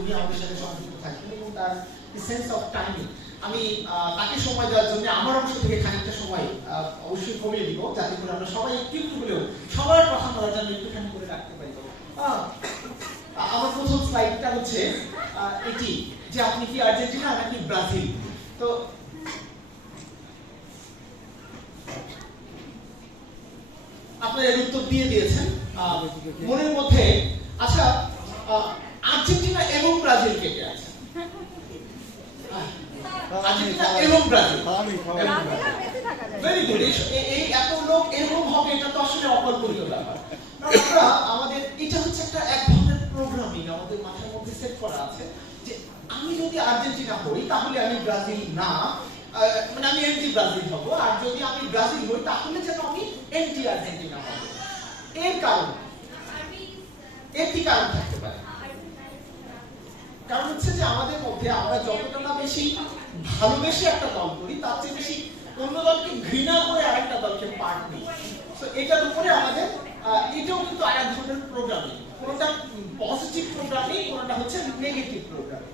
উনি আমাদের সাথে সংযুক্ত থাকবেন এবং তার সেন্স অফ টাইমিং আমি তাকে সময় দেওয়ার জন্য আমার অংশ থেকে খানিকটা সময় অবশ্যই কমিয়ে দিব, যাতে করে আমরা সবাই একটু হলেও সবার কথা বলার জন্য একটুখানি করে রাখতে পারি। আমার প্রথম স্লাইডটা হচ্ছে এটি যে আপনি কি আর্জেন্টিনা নাকি ব্রাজিল। তো আপনারা এর উত্তর দিয়ে দিয়েছেন মনের মধ্যে। আচ্ছা, আর্জেন্টিনা এবং ব্রাজিল কে কে আছে? আর্জেন্টিনা এবং ব্রাজিল, ভেরি গুড। এই এত লোক এরকম হবে এটা তো আসলে অকল্পনীয় ব্যাপার। আমরা আমাদের এটা হচ্ছে একটা এক ধরনের প্রোগ্রামিং আমাদের মাথার মধ্যে সেট করা আছে যে আমি যদি আর্জেন্টিনা হই তাহলে আমি ব্রাজিল না, মানে আমি এন্টি ব্রাজিল হব, আর যদি আমি ব্রাজিল হই তাহলে যেন আমি এন্টি আর্জেন্টিনা হব। এর কারণ একটি কারণ থাকতে পারে। কারণ হচ্ছে যে আমাদের মধ্যে আমরা যতটা না বেশি ভালোবেসে একটা দল করি তার চেয়ে বেশি অন্য দলকে ঘৃণা করে আরেকটা দলকে পার্ট দিই। তো এটার উপরে আমাদের এটাও কিন্তু আরেক ধরনের প্রোগ্রামিং, কোনটা পজিটিভ প্রোগ্রামিং, কোনটা হচ্ছে নেগেটিভ প্রোগ্রামিং।